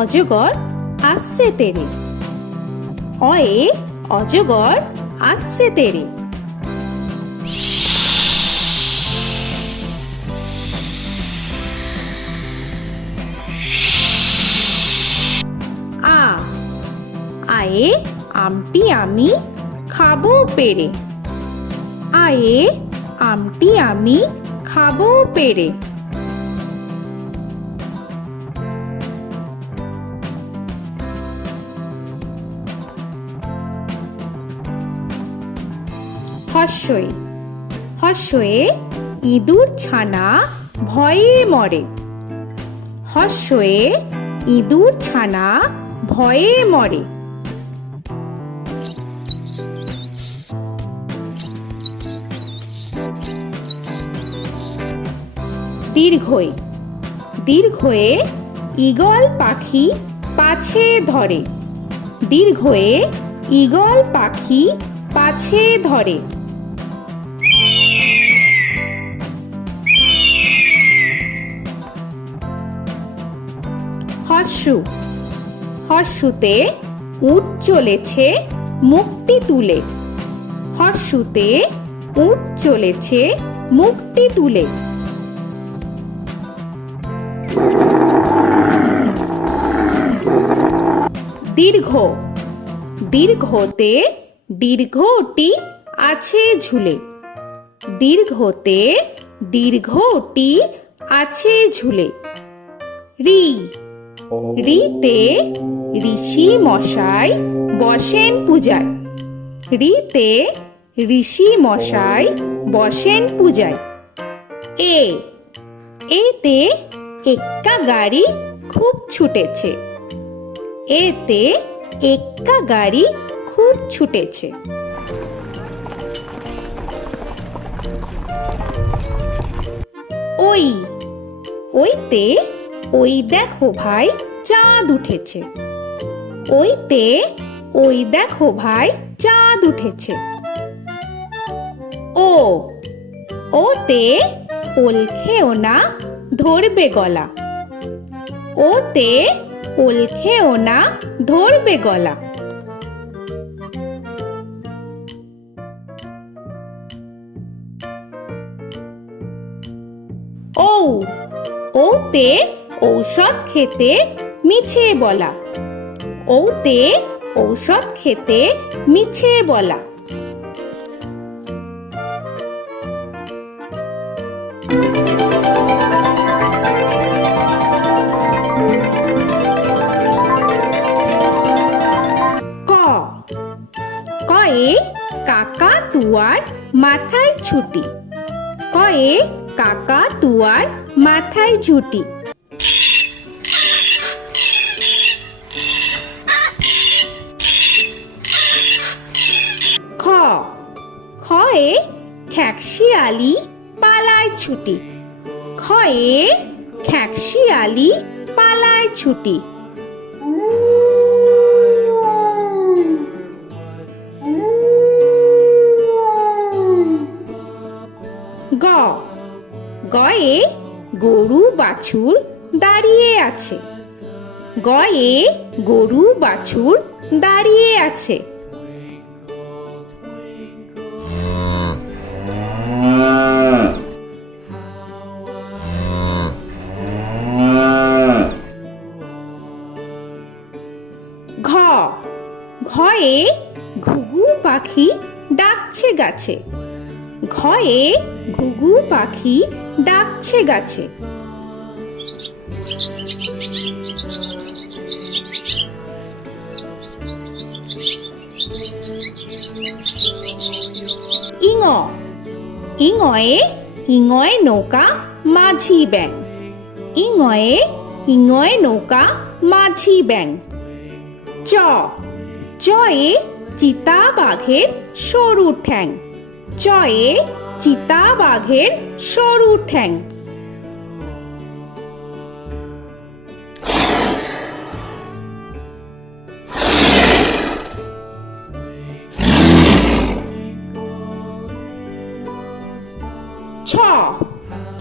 অজগর আসছে তেরে। অয়ে অজগর আসছে তেরে। আ আয়ে আমটি আমি খাবো পেরে। আয়ে আমটি আমি খাবো পেরে। হর্ষই হর্ষয়ে ইঁদুর ছানা ভয়ে মরে। হর্ষয়ে ইঁদুর ছানা ভয়ে মরে। দীর্ঘই দীর্ঘয়ে ঈগল পাখি পাছে ধরে। দীর্ঘয়ে ঈগল পাখি পাছে ধরে। হর্ষু হর্ষুতে উট চলেছে মুখটি তুলে। হর্ষুতে উট চলেছে মুখটি তুলে। দীর্ঘ দীর্ঘতে দীর্ঘটি আছে ঝুলে। দীর্ঘতে দীর্ঘটি আছে ঝুলে। রি রিতে ঋষি মশাই বসেন পূজায়। রিতে ঋষি মশাই বসেন পূজায়। এ এতে এক্কা গাড়ি খুব ছুটেছে। এতে এক্কা গাড়ি খুব ছুটেছে। ওই ওইতে ওই দেখো ভাই চাঁদ উঠেছে। ওইতে ওই দেখো ভাই চাঁদ উঠেছে। ও ওতে ওল খেও না ধরবে গলা। ওতে ওল খেও না ধরবে গলা। ঔ ওতে ঔষধ খেতে মিছে বলা। ওতে ঔষধ খেতে মিছে বলা। ক কয়ে কাকা তুয়ার মাথায় ছুটি। কয়ে কাকা তুয়ার মাথায় ঝুটি। খ খয়ে খ্যাকশিয়ালি পালায় ছুটি। খয়ে খ্যাকশিয়ালি পালায় ছুটি। গ গয়ে গরু বাছুর দাঁড়িয়ে আছে। গয়ে গরু বাছুর দাঁড়িয়ে আছে। ঘ ঘয়ে ঘুঘু পাখি ডাকছে গাছে। ঘয়ে ঘুঘু পাখি ডাকছে গাছে। ইঙ ইঙয়ে ইঙয়ে নৌকা মাঝি ব্যাং। ইঙয়ে ইঙয়ে নৌকা মাঝি ব্যাং। চ চয়ে চিতা বাঘের সরু ঠ্যাং। চয়ে চিতা বাঘের সরু ঠ্যাং। ছ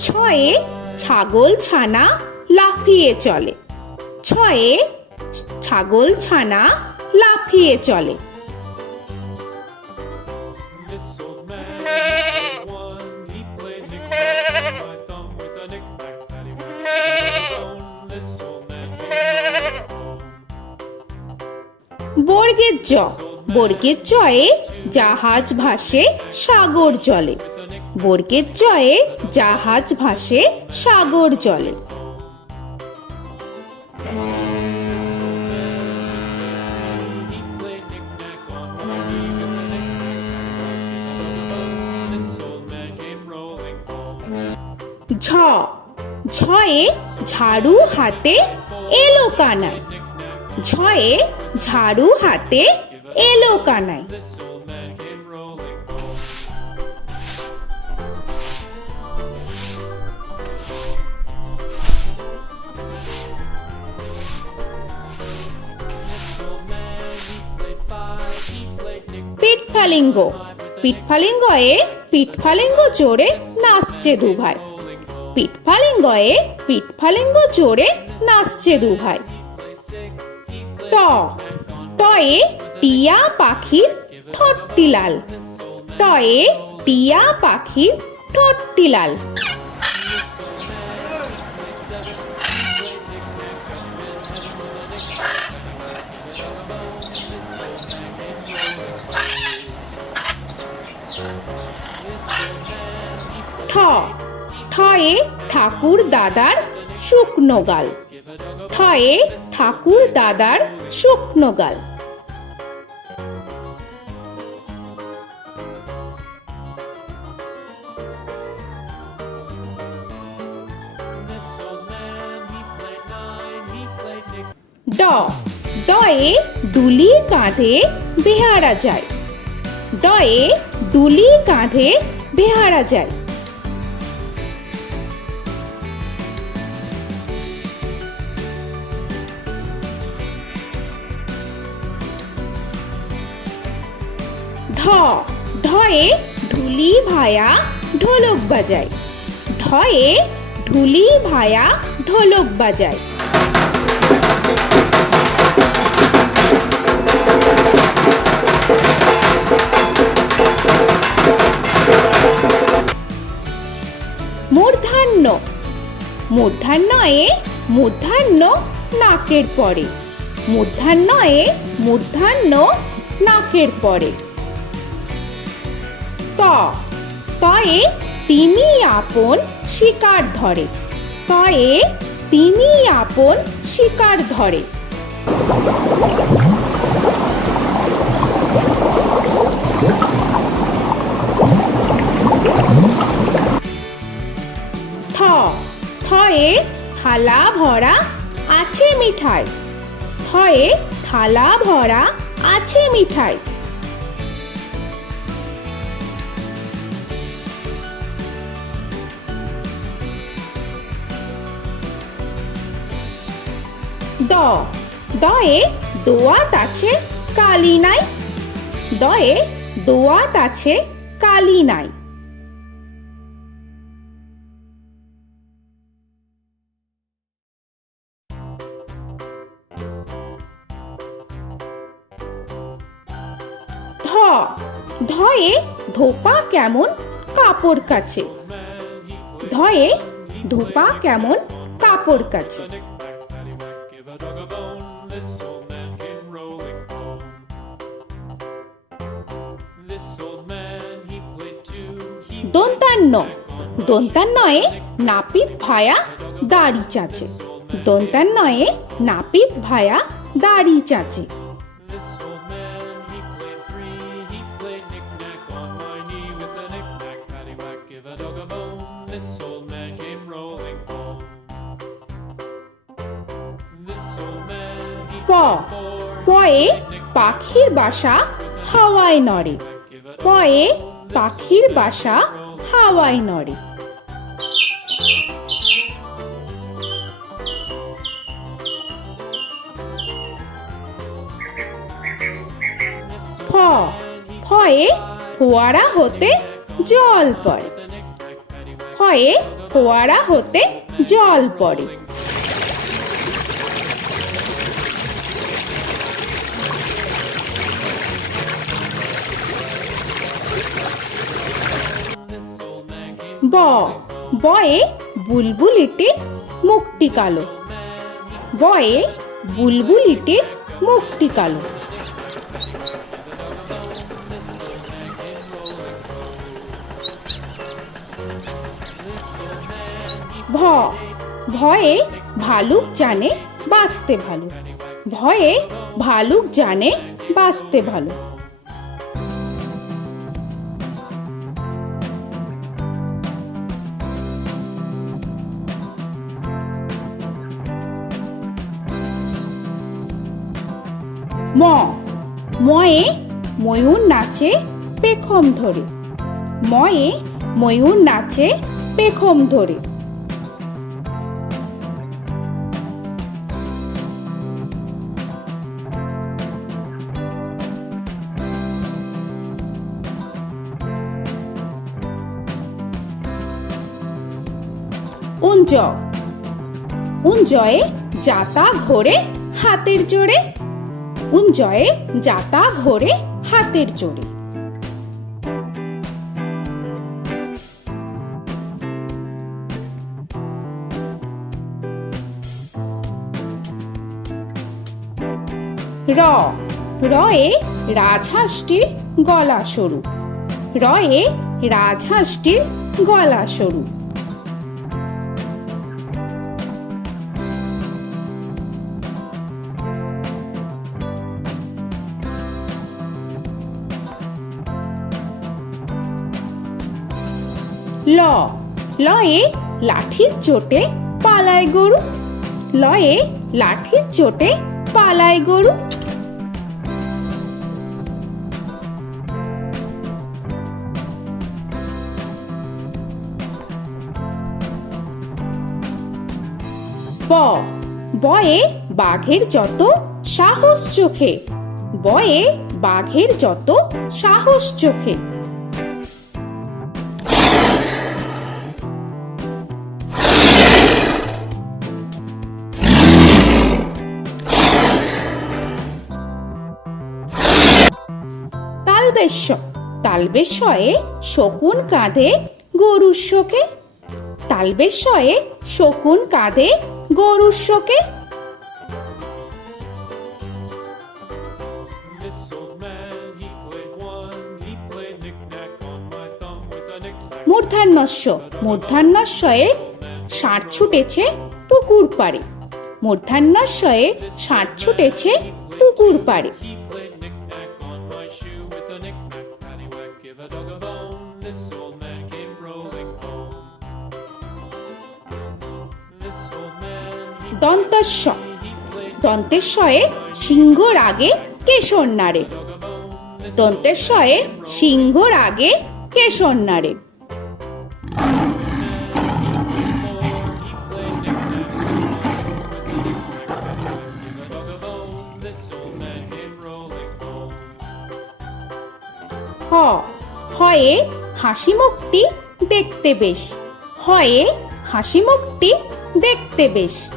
ছয়ে ছাগল ছানা লাফিয়ে চলে। ছয়ে ছাগল ছানা লাফিয়ে চলে। This old man had one. He played knick-knack on my thumb with a knick-knack, paddywhack, this old man came rolling home. বর্গের জ, বর্গের জয়ে জাহাজ ভাসে সাগর জলে। বর্গের জয়ে জাহাজ ভাসে সাগর জলে। He played knick-knack on my knee with a knick-knack, this old man came rolling home. ঝ, ঝয়ে ঝাড়ু হাতে এলো কানাই। ঝয়ে ঝাড়ু হাতে এলো Kanai. This old man came rolling home. This old man, he played five. He played knick-knack. পিঠফালিঙ্গ, পিঠফালিঙ্গয়ে পিঠফালিঙ্গ জোরে নাচছে দুভাই। পিঠফালিঙ্গয়ে পিঠফালিঙ্গ জোরে নাচছে দুভাই। ট, টয়ে টিয়া পাখির ঠোঁটটি লাল। টয়ে টিয়া পাখির ঠোঁটটি লাল। ঠ, ঠয়ে ঠাকুর দাদার শুকনো গাল। ঠয়ে ঠাকুর দাদার শুকনো গাল। This old man, he played nine. He played knick-knack. ড, ডয়ে ডুলি কাঁধে বেহারা যায়। ডয়ে ডুলি কাঁধে বেহারা যায়। ঢ, ঢয়ে ঢুলি ভায়া ঢোলক বাজায়। ঢয়ে ঢুলি ভায়া ঢোলক বাজায়। মূর্ধন্য, মূর্ধন্যয়ে মূর্ধন্য নাকের পরে। মূর্ধন্যয়ে মূর্ধন্য নাকের পরে। ত, তয়ে তিনি আপন শিকার ধরে। তয়ে তিনি আপন শিকার ধরে। থ, থয়ে থালা ভরা আছে মিঠাই। থয়ে থালা ভরা আছে মিঠাই। দ, দয়ে দোয়াত আছে কালি নাই। দয়ে দোয়াত আছে কালি নাই। ধ, ধয়ে ধোপা কেমন কাপড় কাচে। ধয়ে ধোপা কেমন কাপড় কাচে। Give a dog a bone. This old man came rolling home. This old man, he played two. He দন্তান্ন, দন্তান্নয়ে নাপিত ভায়া দাড়ি চাচে। দন্তান্নয়ে নাপিত ভায়া দাড়ি চাচে। This old man, he played three. He played knick-knack on my knee with a knick-knack, paddywhack, give a dog a bone. This old man came rolling home. This old man, he প, played four. পয়ে পাখির বাসা হাওয়ায় নড়ে। পয়ে পাখির বাসা হাওয়ায় নড়ে। ফ, ফয়ে ফোয়ারা হতে জল পড়ে। ফয়ে ফোয়ারা হতে জল পড়ে। ব বয়ে বুলবুলিটির মুখটি কালো। বয়ে বুলবুলিটির মুখটি কালো। ভ ভয়ে ভালুক জানে বাঁচতে ভালো। ভয়ে ভালুক জানে বাঁচতে ভালো। ম ময়ে ময়ূর নাচে পেখম ধরে। ময়ে ময়ূর নাচে পেখম ধরে। উঞ্জ উঞ্জয়ে যাতা ঘোরে হাতের জোরে। উঞ্জয়ে যাতা ঘোরে হাতের জোরে। র রয়ে রাজহাঁসটির গলা সরু। রয়ে রাজহাঁসটির গলা সরু। ল লয়ে লাঠির চোটে পালায় গরু। লয়ে লাঠির চোটে পালায় গরু। ব বয়ে বাঘের যত সাহস চোখে। বয়ে বাঘের যত সাহস চোখে। তালবেশ্য তালবেশ্যয়ে শকুন কাঁধে গরুর শোকে। তালবেশ্যয়ে শকুন কাঁধে গরুর শোকে। This old man, he played one. He played knick-knack on my thumb with a knick-knack. মূর্ধন্যস্য মূর্ধন্যস্যয়ে ষাঁড় ছুটেছে পুকুর পাড়ে। মূর্ধন্যস্যয়ে ষাঁড় ছুটেছে পুকুর পাড়ে। He played knick-knack on my shoe with a knick-knack, paddywhack, give a dog a bone. This old man came rolling home. This old man, he দন্তস্য played দন্তেশ্বয়ে সিংহর আগে কেশর নাড়ে। dog a bone. This দন্তেশ্বয়ে সিংহর আগে কেশর নাড়ে। he played knick-knack on my with a knick-knack, paddywhack, give a dog a bone. This old man came rolling home. হ হয়ে হাসি মুখটি দেখতে বেশ। হয়ে হাসি মুখটি দেখতে বেশ। This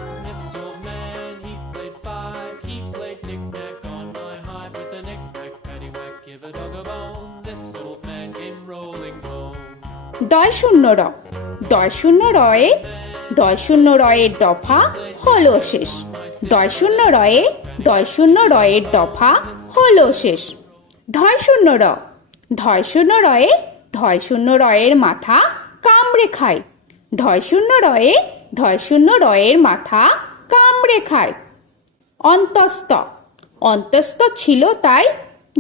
old man, he played five. He played knick-knack on my hive with a knick-knack, paddywhack, give a dog a bone. This old man came rolling home. ডয় শূন্য র ডয় শূন্য রয়ে ডয় শূন্য রয়ের দফা হলো শেষ। ডয় শূন্য রয়ে ডয় শূন্য রয়ের দফা হলো শেষ। ঢয় শূন্য র ঢয় শূন্য রয়ে ঢয় শূন্য রয়ের মাথা কামড়ে খায়। ঢয় শূন্য রয়ে ঢয় শূন্য রয়ের মাথা কামড়ে খায়। অন্তস্থ অন্তস্থ ছিল তাই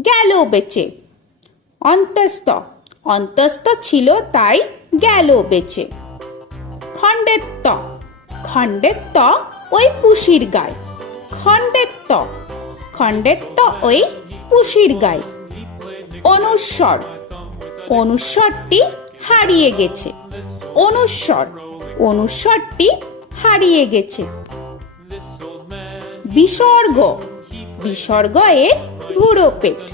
গেল বেঁচে। অন্তস্থ অন্তস্থ ছিল তাই গেল বেঁচে। খণ্ডেত্ব খণ্ডেত্ব ওই পুষির গায়। খণ্ডেত্ব খণ্ডেত্ব ওই পুষির গায়। অনুস্বর অনুস্বরটি হারিয়ে গেছে। অনুস্বর অনুস্বরটি হারিয়ে গেছে। This old man, বিসর্গ বিসর্গ এর বুড়ো পেট।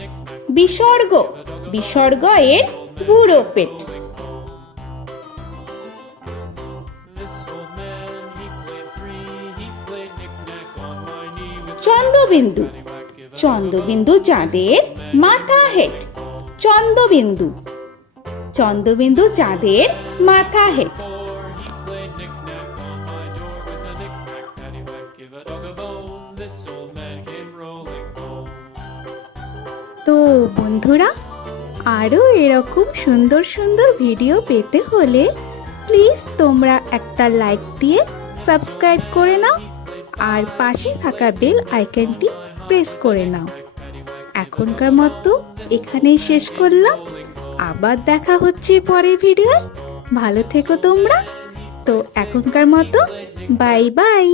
বিসর্গ বিসর্গ এর বুড়ো পেট। this old man, he played three. He played knick-knack on my knee with Chandrabindu paddywhack, give a Chandrabindu চাঁদের মাথা হেট। চন্দ্রবিন্দু চন্দ্রবিন্দু চাঁদের মাথা head. Before he played knick-knack on my door with a knick-knack, paddywhack, give a dog a bone. This old man came rolling home. তো বন্ধুরা, আরও এরকম সুন্দর সুন্দর ভিডিও পেতে হলে প্লিজ তোমরা একটা লাইক দিয়ে সাবস্ক্রাইব করে নাও আর পাশে থাকা বেল আইকনটি প্রেস করে নাও। এখনকার মতো এখানেই শেষ করলাম, আবার দেখা হচ্ছে পরের ভিডিও। ভালো থেকো তোমরা। তো এখনকার মতো বাই বাই।